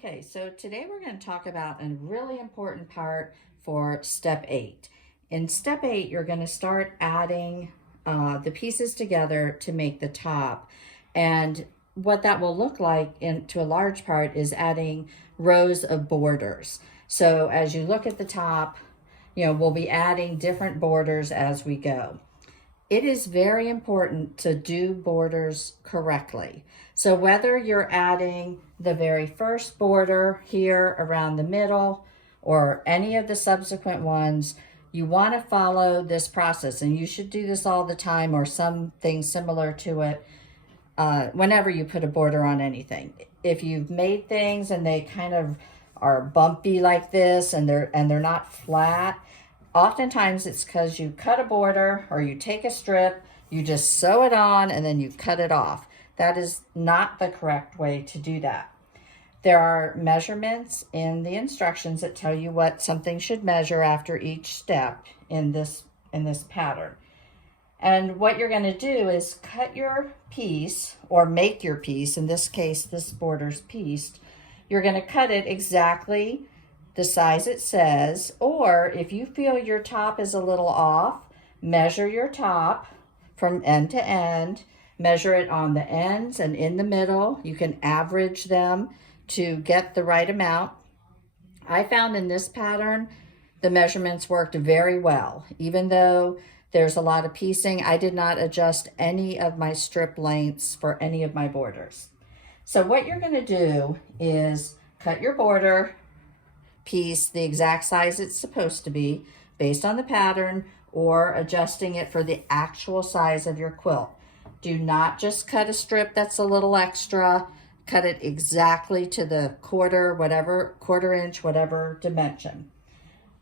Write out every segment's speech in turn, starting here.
Okay, so today we're going to talk about a really important part for step 8. In step 8, you're going to start adding the pieces together to make the top. And what that will look like to a large part is adding rows of borders. So as you look at the top, we'll be adding different borders as we go. It is very important to do borders correctly. So whether you're adding the very first border here around the middle or any of the subsequent ones, you want to follow this process, and you should do this all the time or something similar to it whenever you put a border on anything. If you've made things and they kind of are bumpy like this and they're not flat, oftentimes it's because you cut a border or you take a strip, you just sew it on and then you cut it off. That is not the correct way to do that. There are measurements in the instructions that tell you what something should measure after each step in this pattern. And what you're going to do is cut your piece or make your piece. In this case, this border's pieced. You're going to cut it exactly the size it says, or if you feel your top is a little off, measure your top from end to end, measure it on the ends and in the middle. You can average them to get the right amount. I found in this pattern, the measurements worked very well. Even though there's a lot of piecing, I did not adjust any of my strip lengths for any of my borders. So what you're going to do is cut your border piece the exact size it's supposed to be based on the pattern or adjusting it for the actual size of your quilt. Do not just cut a strip that's a little extra. Cut it exactly to the quarter inch, whatever dimension.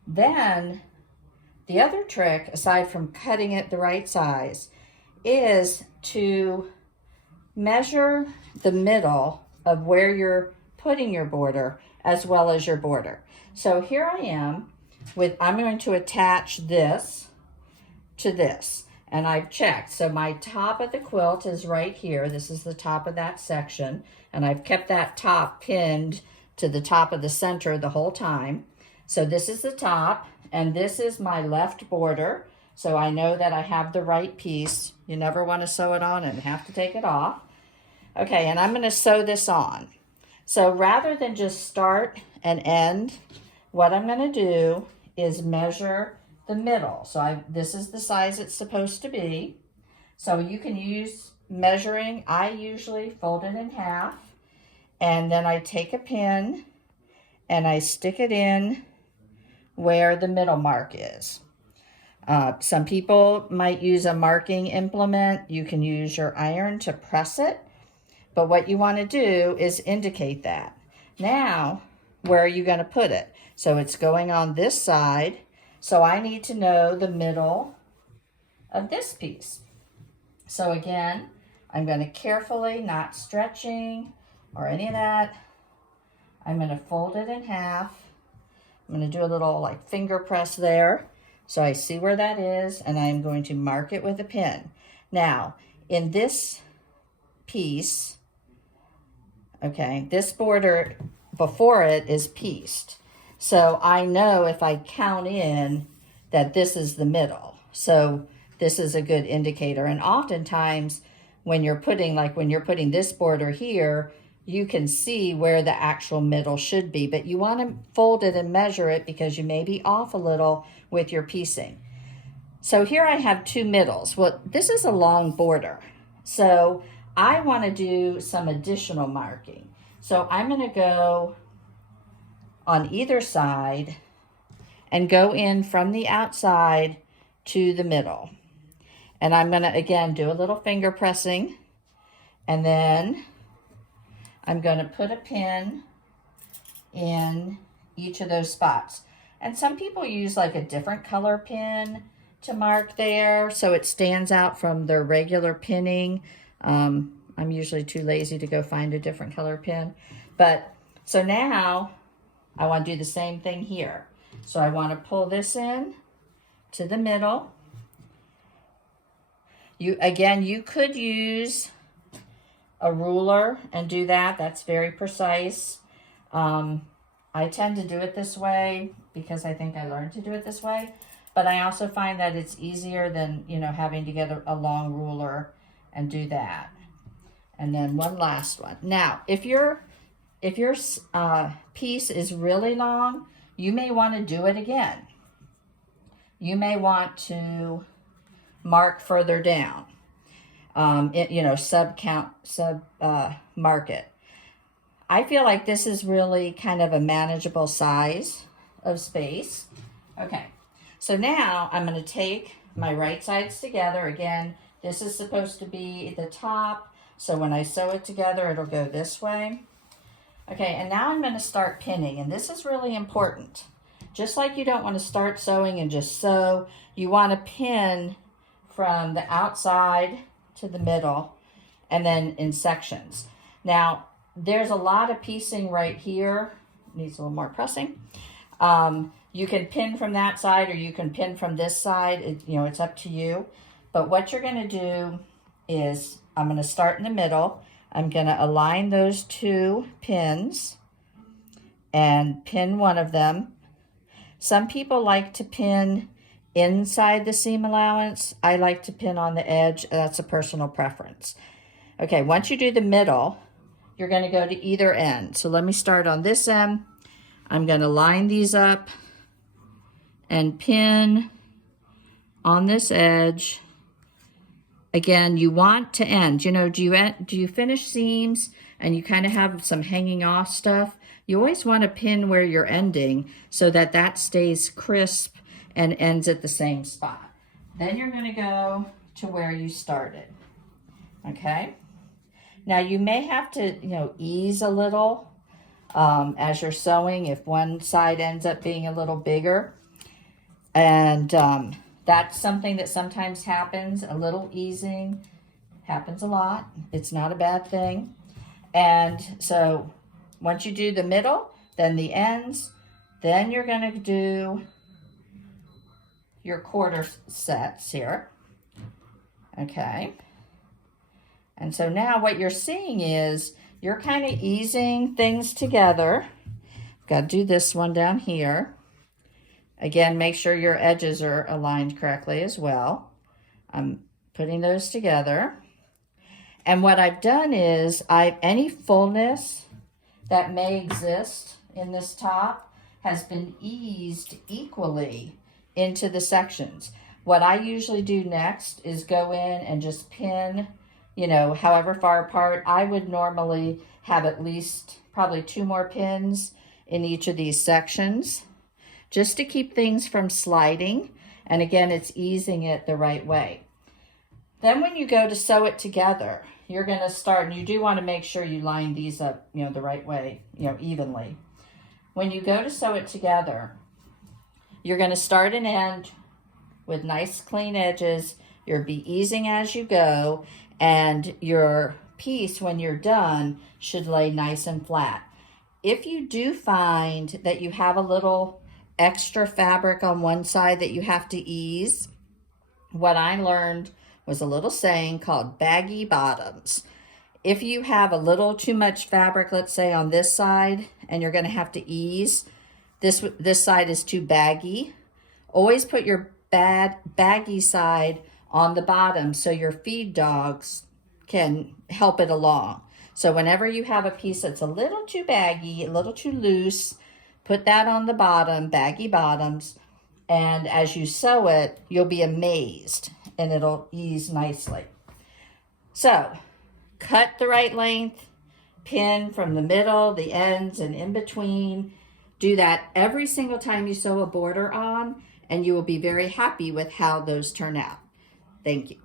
Then the other trick, aside from cutting it the right size, is to measure the middle of where you're putting your border as well as your border. So here I am I'm going to attach this to this, and I've checked. So my top of the quilt is right here. This is the top of that section, and I've kept that top pinned to the top of the center the whole time. So this is the top, and this is my left border. So I know that I have the right piece. You never want to sew it on and have to take it off. Okay, and I'm going to sew this on. So rather than just start and end, what I'm going to do is measure the middle. So this is the size it's supposed to be. So you can use measuring. I usually fold it in half, and then I take a pin and I stick it in where the middle mark is. Some people might use a marking implement. You can use your iron to press it. But what you want to do is indicate that. Now, where are you going to put it? So it's going on this side. So I need to know the middle of this piece. So again, I'm going to carefully, not stretching or any of that, I'm going to fold it in half. I'm going to do a little like finger press there. So I see where that is, and I'm going to mark it with a pin. Now, in this piece, okay, this border before it is pieced. So I know if I count in that this is the middle. So this is a good indicator. And oftentimes when you're putting this border here, you can see where the actual middle should be, but you want to fold it and measure it because you may be off a little with your piecing. So here I have two middles. Well, this is a long border. So I want to do some additional marking. So I'm going to go on either side and go in from the outside to the middle. And I'm going to, again, do a little finger pressing, and then I'm going to put a pin in each of those spots. And some people use like a different color pin to mark there so it stands out from their regular pinning. I'm usually too lazy to go find a different color pin. But so now I want to do the same thing here. So I want to pull this in to the middle. You could use a ruler and do that. That's very precise. I tend to do it this way because I think I learned to do it this way. But I also find that it's easier than, you know, having to get a long ruler and do that. And then one last one. Now, if your piece is really long, you may want to do it again. You may want to mark further down. You know, mark it. I feel like this is really kind of a manageable size of space. Okay, so now I'm going to take my right sides together. Again, this is supposed to be the top, so when I sew it together, it'll go this way. Okay, and now I'm going to start pinning, and this is really important. Just like you don't want to start sewing and just sew, you want to pin from the outside to the middle and then in sections. Now, there's a lot of piecing right here. Needs a little more pressing. You can pin from that side or you can pin from this side. You know, it's up to you. But what you're going to do is I'm going to start in the middle. I'm going to align those two pins and pin one of them. Some people like to pin inside the seam allowance. I like to pin on the edge. That's a personal preference. Okay, once you do the middle, you're going to go to either end. So let me start on this end. I'm going to line these up and pin on this edge. Again, you want to end. You know, do you finish seams and you kind of have some hanging off stuff? You always want to pin where you're ending so that that stays crisp and ends at the same spot. Then you're going to go to where you started. Okay? Now you may have to, you know, ease a little as you're sewing if one side ends up being a little bigger. And that's something that sometimes happens. A little easing happens a lot. It's not a bad thing. And so once you do the middle, then the ends, then you're going to do your quarter sets here. Okay. And so now what you're seeing is you're kind of easing things together. Got to do this one down here. Again, make sure your edges are aligned correctly as well. I'm putting those together. And what I've done is any fullness that may exist in this top has been eased equally into the sections. What I usually do next is go in and just pin, you know, however far apart. I would normally have at least probably 2 more pins in each of these sections just to keep things from sliding. And again, it's easing it the right way. Then when you go to sew it together, you're going to start, and you do want to make sure you line these up, you know, the right way, you know, evenly. When you go to sew it together, you're going to start and end with nice clean edges. You'll be easing as you go, and your piece, when you're done, should lay nice and flat. If you do find that you have a little extra fabric on one side that you have to ease, what I learned was a little saying called baggy bottoms. If you have a little too much fabric, let's say on this side, and you're going to have to ease, this side is too baggy, always put your baggy side on the bottom so your feed dogs can help it along. So whenever you have a piece that's a little too baggy, a little too loose, put that on the bottom, baggy bottoms, and as you sew it, you'll be amazed and it'll ease nicely. So cut the right length, pin from the middle, the ends, and in between. Do that every single time you sew a border on, and you will be very happy with how those turn out. Thank you.